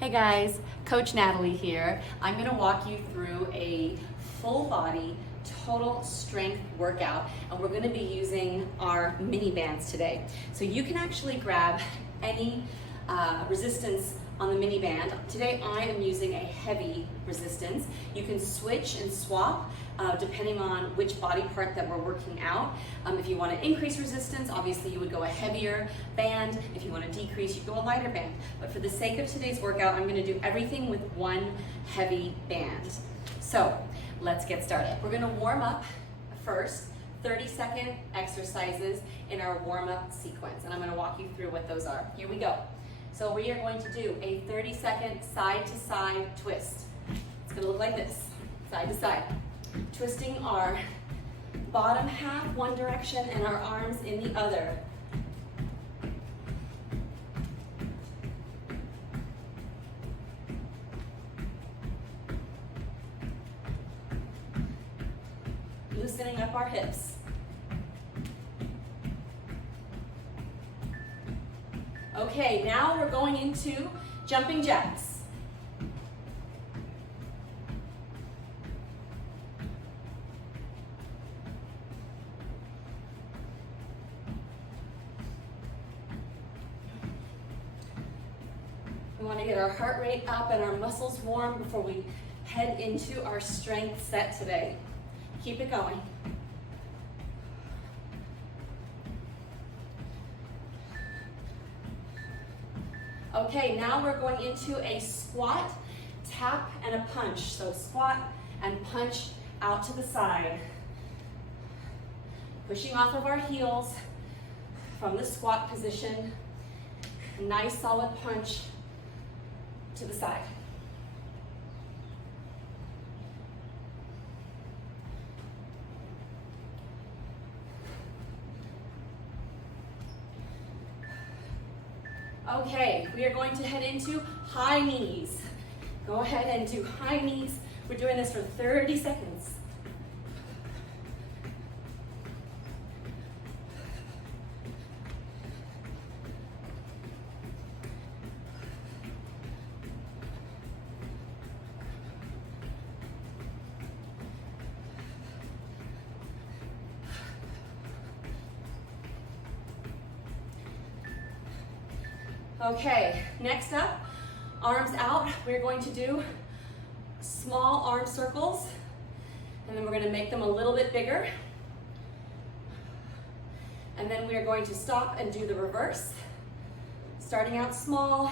Hey guys, Coach Natalie here. I'm going to walk you through a full body total strength workout, and we're going to be using our mini bands today. So you can actually grab any resistance on the mini band. Today I am using a heavy resistance. You can switch and swap depending on which body part that we're working out. If you want to increase resistance, obviously you would go a heavier band. If you want to decrease, you go a lighter band. But for the sake of today's workout, I'm going to do everything with one heavy band. So let's get started. We're going to warm up first, 30-second exercises in our warm-up sequence, and I'm going to walk you through what those are. Here we go. So we are going to do a 30-second side-to-side twist. It's going to look like this, side to side. Twisting our bottom half one direction and our arms in the other. Loosening up our hips. Okay, now we're going into jumping jacks. We want to get our heart rate up and our muscles warm before we head into our strength set today. Keep it going. Okay, now we're going into a squat, tap, and a punch. So squat and punch out to the side. Pushing off of our heels from the squat position. Nice solid punch to the side. Okay, we are going to head into high knees. Go ahead and do high knees. We're doing this for 30 seconds. Okay, next up, arms out. We're going to do small arm circles, and then we're going to make them a little bit bigger. And then we are going to stop and do the reverse. Starting out small,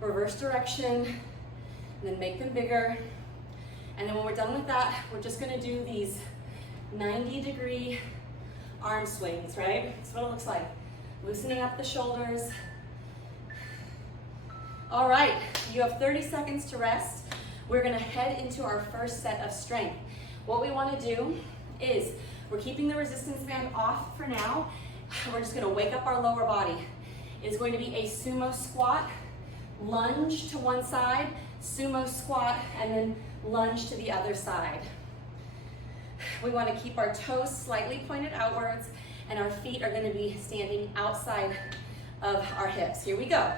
reverse direction, and then make them bigger. And then when we're done with that, we're just going to do these 90-degree arm swings, right? That's what it looks like. Loosening up the shoulders. All right, you have 30 seconds to rest. We're gonna head into our first set of strength. What we wanna do is, we're keeping the resistance band off for now. We're just gonna wake up our lower body. It's going to be a sumo squat, lunge to one side, sumo squat, and then lunge to the other side. We wanna keep our toes slightly pointed outwards, and our feet are gonna be standing outside of our hips. Here we go.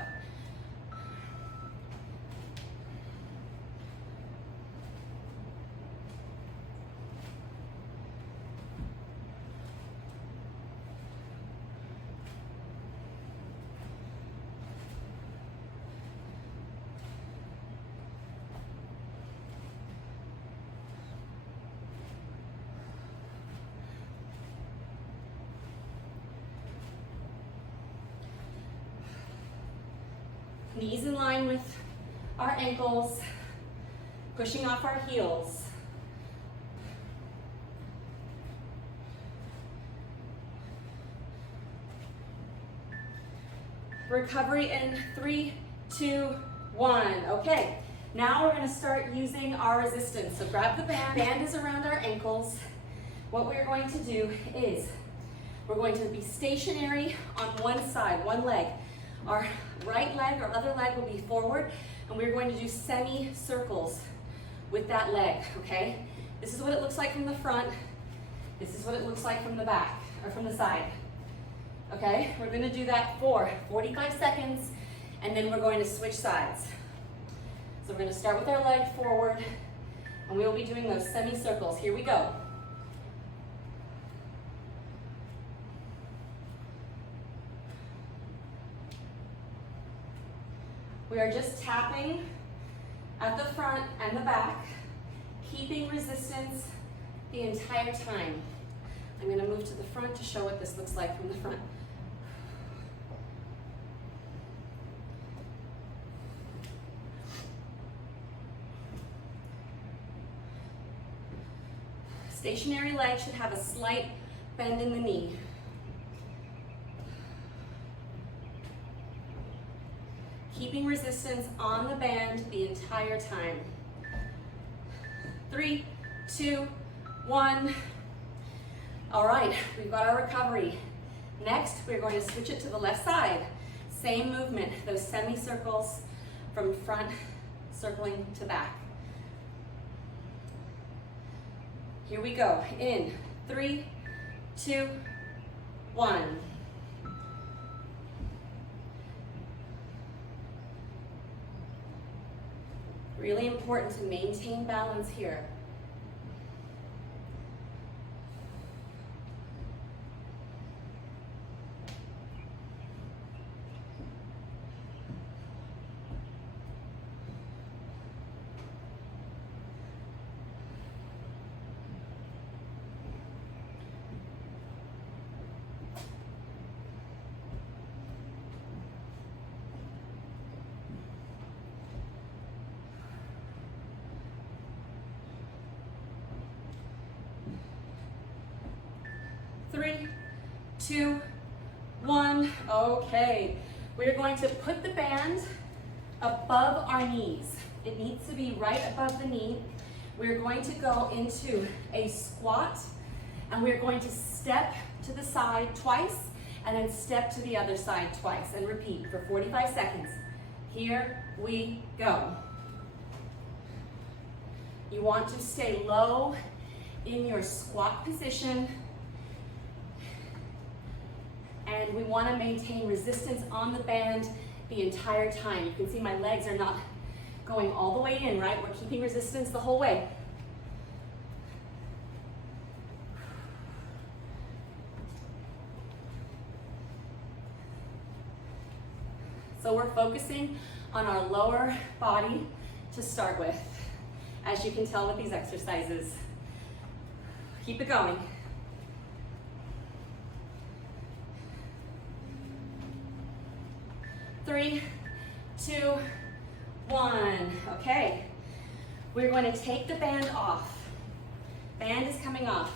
Knees in line with our ankles, pushing off our heels. Recovery in 3, 2, 1. Okay, now we're going to start using our resistance. So grab the band. Band is around our ankles. What we're going to do is we're going to be stationary on one side, one leg. Our right leg or other leg will be forward, and we're going to do semi-circles with that leg, okay? This is what it looks like from the front. This is what it looks like from the back, or from the side. Okay, we're gonna do that for 45 seconds, and then we're going to switch sides. So we're going to start with our leg forward, and we will be doing those semicircles. Here we go. We are just tapping at the front and the back, keeping resistance the entire time. I'm going to move to the front to show what this looks like from the front. Stationary leg should have a slight bend in the knee. Keeping resistance on the band the entire time. 3, 2, 1. All right, we've got our recovery. Next, we're going to switch it to the left side. Same movement, those semicircles from front circling to back. Here we go. In 3, 2, 1. Really important to maintain balance here. Three, 2, 1. Okay, we're going to put the band above our knees. It needs to be right above the knee. We're going to go into a squat, and we're going to step to the side twice, and then step to the other side twice, and repeat for 45 seconds. Here we go. You want to stay low in your squat position, and we want to maintain resistance on the band the entire time. You can see my legs are not going all the way in, right? We're keeping resistance the whole way. So we're focusing on our lower body to start with, as you can tell with these exercises. Keep it going. 3, 2, 1. Okay, we're going to take the band off. Band is coming off.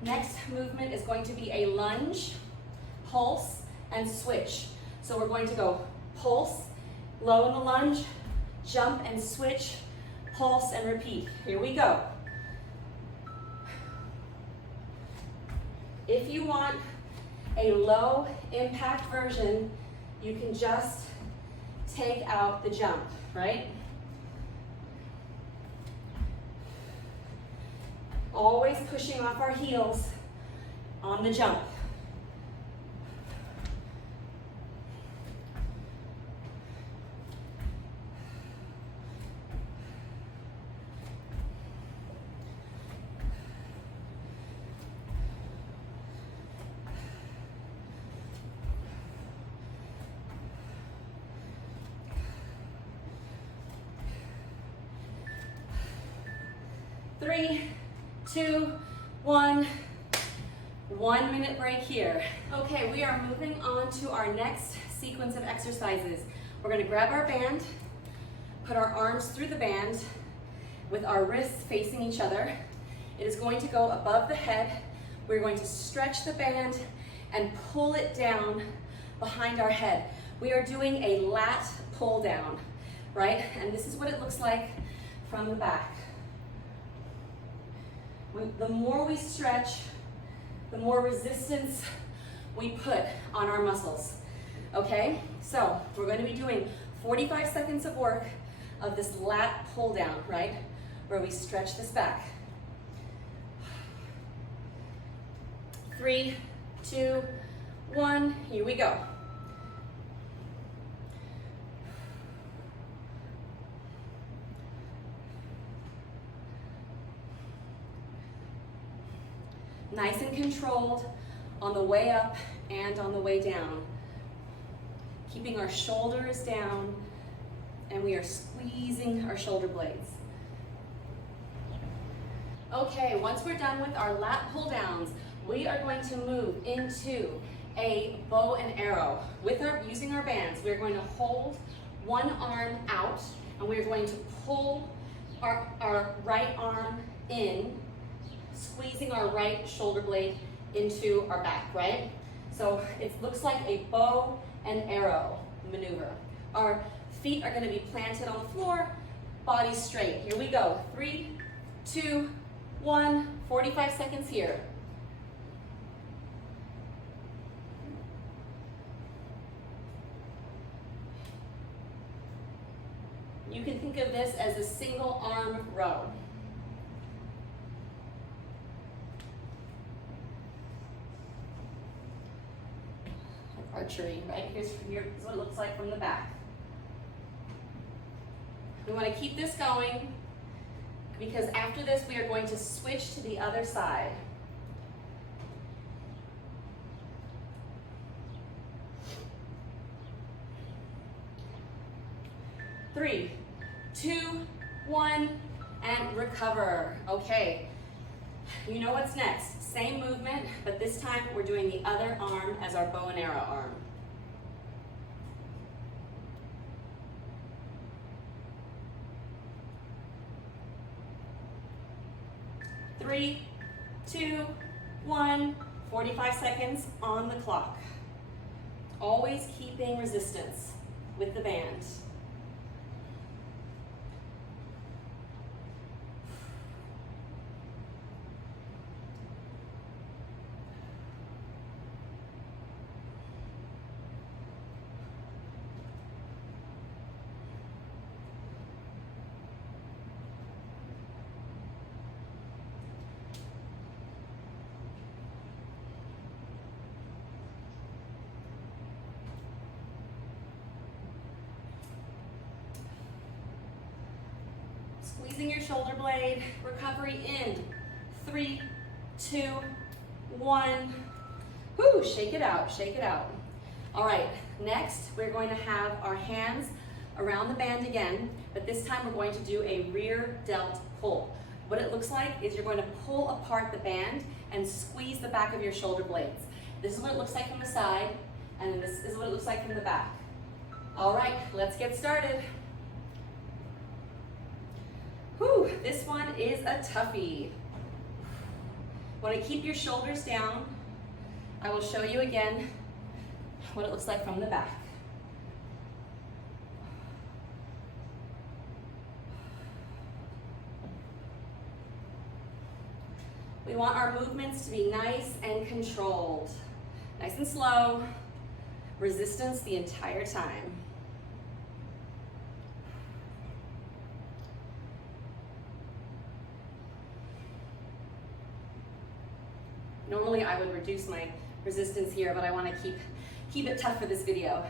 Next movement is going to be a lunge, pulse, and switch. So we're going to go pulse, low in the lunge, jump and switch, pulse and repeat. Here we go. If you want a low impact version, you can just take out the jump, right? Always pushing off our heels on the jump. Three, 2, 1. 1 minute break here. Okay, we are moving on to our next sequence of exercises. We're going to grab our band, put our arms through the band with our wrists facing each other. It is going to go above the head. We're going to stretch the band and pull it down behind our head. We are doing a lat pull down, right? And this is what it looks like from the back. The more we stretch, the more resistance we put on our muscles, okay? So we're going to be doing 45 seconds of work of this lat pull down, right? Where we stretch this back. 3, 2, 1, here we go. Nice and controlled on the way up and on the way down. Keeping our shoulders down, and we are squeezing our shoulder blades. Okay, once we're done with our lat pull downs, we are going to move into a bow and arrow. Using our bands, we're going to hold one arm out, and we're going to pull our right arm in, squeezing our right shoulder blade into our back, right? So it looks like a bow and arrow maneuver. Our feet are going to be planted on the floor, body straight. Here we go. 3, 2, 1, 45 seconds here. You can think of this as a single arm row. Like archery, right? Here's what it looks like from the back. We want to keep this going because after this we are going to switch to the other side. Three, 2, 1, and recover. Okay, you know what's next. Same movement, but this time we're doing the other arm as our bow and arrow arm. Three, 2, 1, 45 seconds on the clock. Always keeping resistance with the band. Squeezing your shoulder blade, recovery in 3, 2, 1. Whoo, shake it out, shake it out. All right, next we're going to have our hands around the band again, but this time we're going to do a rear delt pull. What it looks like is you're going to pull apart the band and squeeze the back of your shoulder blades. This is what it looks like from the side, and then this is what it looks like from the back. All right, let's get started. Whew, this one is a toughie. Want to keep your shoulders down. I will show you again what it looks like from the back. We want our movements to be nice and controlled. Nice and slow. Resistance the entire time. Normally I would reduce my resistance here, but I want to keep it tough for this video.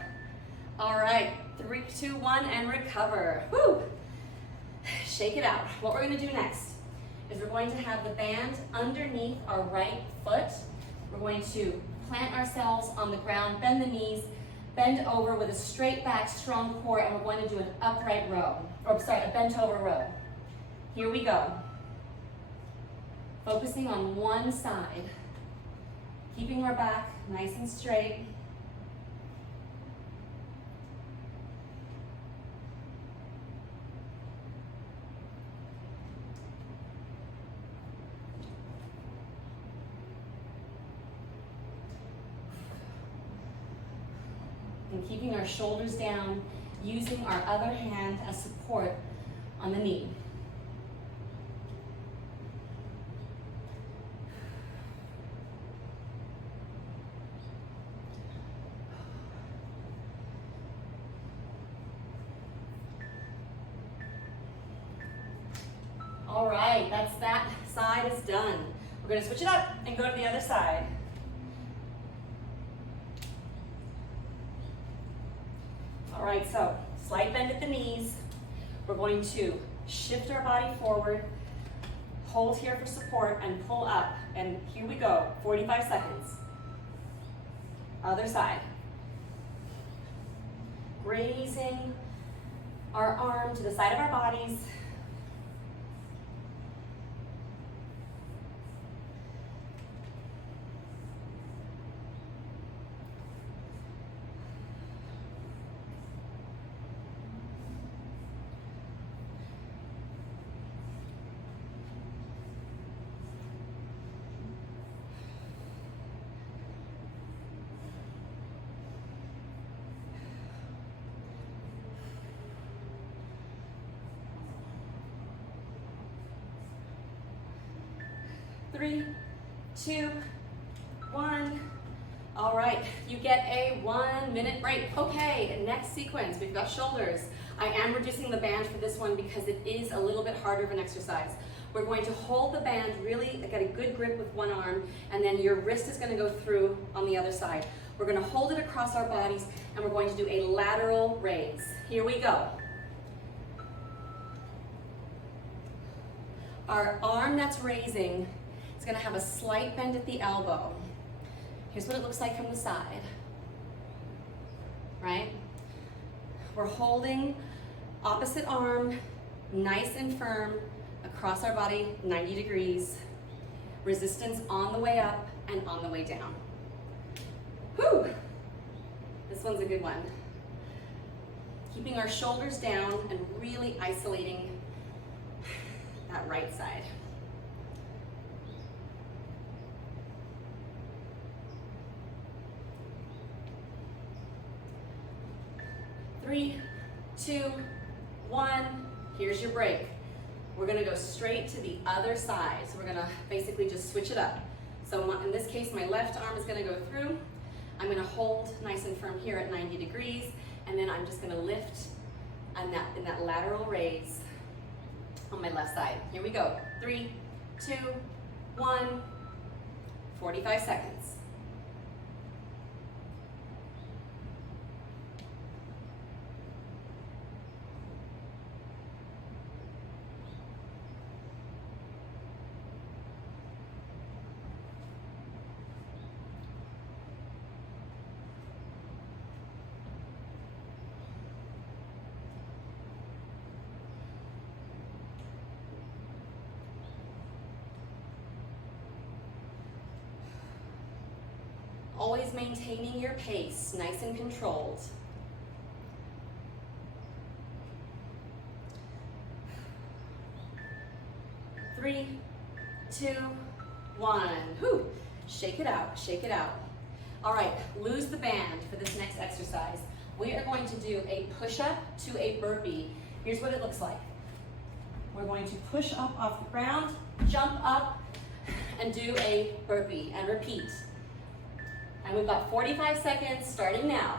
All right, 3, 2, 1, and recover. Woo! Shake it out. What we're going to do next is we're going to have the band underneath our right foot. We're going to plant ourselves on the ground, bend the knees, bend over with a straight back, strong core, and we're going to do an upright row, a bent over row. Here we go. Focusing on one side. Keeping our back nice and straight. And keeping our shoulders down, using our other hand as support on the knee. All right, that side is done. We're going to switch it up and go to the other side. All right, so slight bend at the knees. We're going to shift our body forward, Hold here for support and pull up. And here we go, 45 seconds. Other side. Raising our arm to the side of our bodies. Three, two, one. All right, you get a 1 minute break. Okay, next sequence, we've got shoulders. I am reducing the band for this one because it is a little bit harder of an exercise. We're going to hold the band, really get a good grip with one arm, and then your wrist is going to go through on the other side. We're going to hold it across our bodies, and we're going to do a lateral raise. Here we go. Our arm that's raising, it's going to have a slight bend at the elbow. Here's what it looks like from the side, right? We're holding opposite arm, nice and firm, across our body, 90 degrees. Resistance on the way up and on the way down. Whew! This one's a good one. Keeping our shoulders down and really isolating that right side. Three, two, one. Here's your break. We're gonna go straight to the other side. So we're gonna basically just switch it up. So in this case, my left arm is gonna go through. I'm gonna hold nice and firm here at 90 degrees, and then I'm just gonna lift in that lateral raise on my left side. Here we go. 3, 2, 1, 45 seconds. Always maintaining your pace, nice and controlled. Three, two, one. Whew. Shake it out, shake it out. All right, lose the band for this next exercise. We are going to do a push-up to a burpee. Here's what it looks like. We're going to push up off the ground, jump up, and do a burpee, and repeat. And we've got 45 seconds starting now.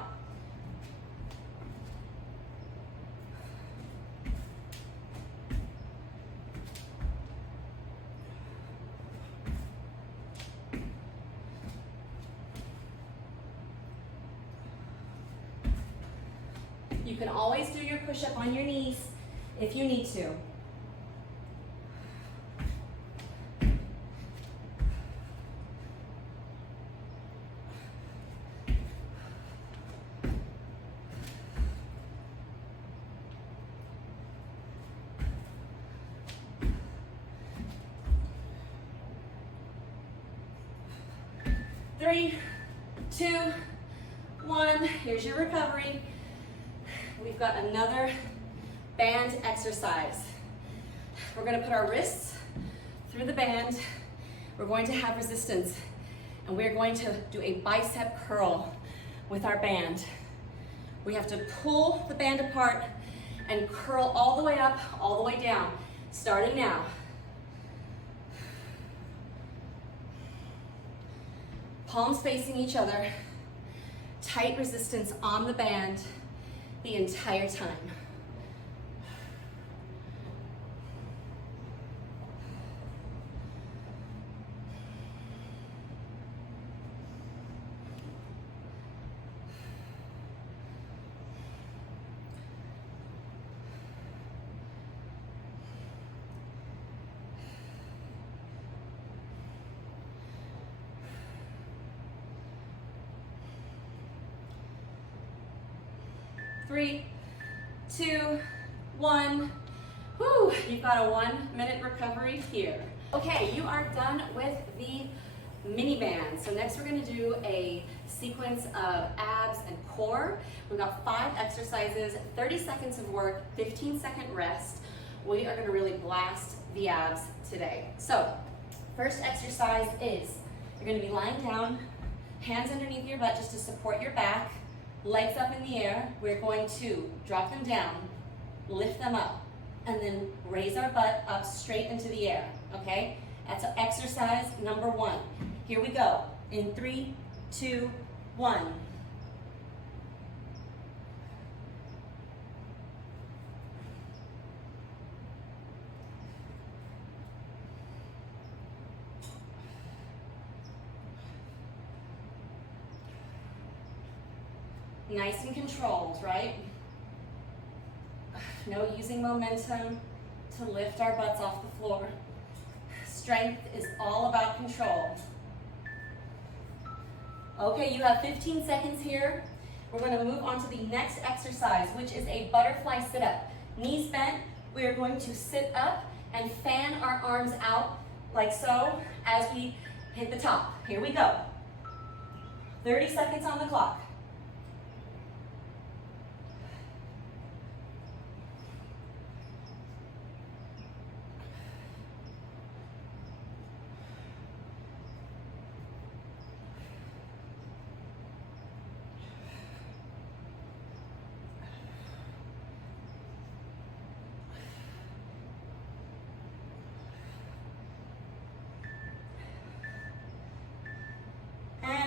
You can always do your push-up on your knees if you need to. Three, two, one. Here's your recovery. We've got another band exercise. We're going to put our wrists through the band. We're going to have resistance, and we're going to do a bicep curl with our band. We have to pull the band apart and curl all the way up, all the way down, starting now. Palms facing each other, tight resistance on the band the entire time. 3, 2, 1. Whew, you've got a 1-minute recovery here. Okay, you are done with the mini band. So next we're going to do a sequence of abs and core. We've got 5 exercises, 30 seconds of work, 15-second rest. We are going to really blast the abs today. So first exercise is you're going to be lying down, hands underneath your butt just to support your back, legs up in the air. We're going to drop them down, lift them up, and then raise our butt up straight into the air, okay? That's exercise number 1. Here we go. In 3, 2, 1. Nice and controlled, right? No using momentum to lift our butts off the floor. Strength is all about control. Okay, you have 15 seconds here. We're going to move on to the next exercise, which is a butterfly sit-up. Knees bent, we are going to sit up and fan our arms out like so as we hit the top. Here we go. 30 seconds on the clock.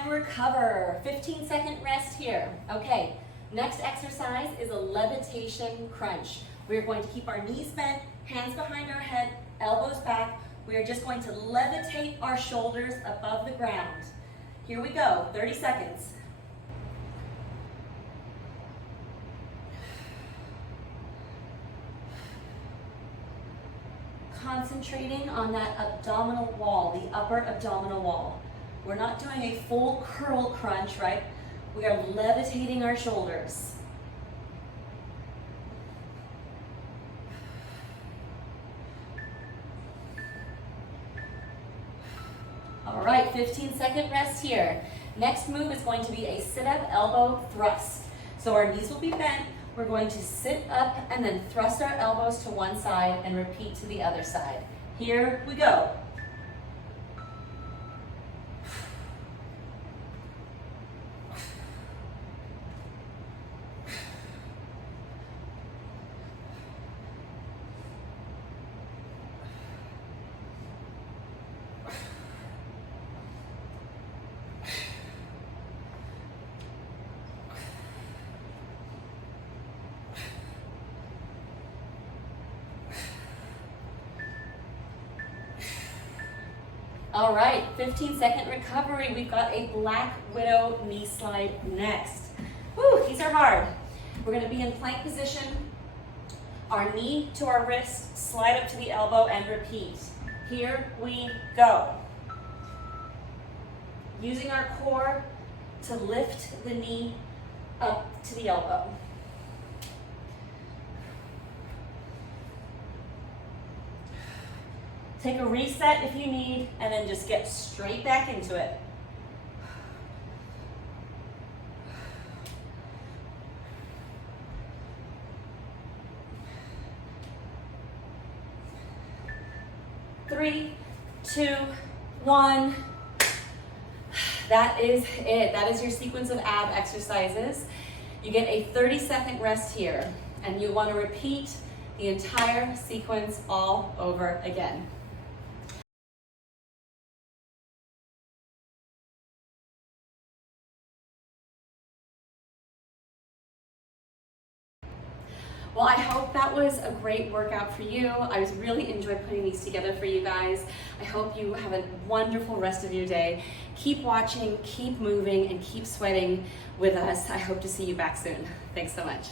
Recover. 15-second rest here. Okay, next exercise is a levitation crunch. We're going to keep our knees bent, hands behind our head, elbows back. We are just going to levitate our shoulders above the ground. Here we go, 30 seconds. Concentrating on that abdominal wall, the upper abdominal wall. We're not doing a full curl crunch, right? We are levitating our shoulders. All right, 15-second rest here. Next move is going to be a sit-up elbow thrust. So our knees will be bent. We're going to sit up and then thrust our elbows to one side and repeat to the other side. Here we go. All right, 15-second recovery. We've got a Black Widow knee slide next. Woo, these are hard. We're gonna be in plank position, our knee to our wrist, slide up to the elbow and repeat. Here we go. Using our core to lift the knee up to the elbow. Take a reset if you need, and then just get straight back into it. Three, 2, 1. That is it. That is your sequence of ab exercises. You get a 30-second rest here, and you want to repeat the entire sequence all over again. Well, I hope that was a great workout for you. I was really enjoyed putting these together for you guys. I hope you have a wonderful rest of your day. Keep watching, keep moving, and keep sweating with us. I hope to see you back soon. Thanks so much.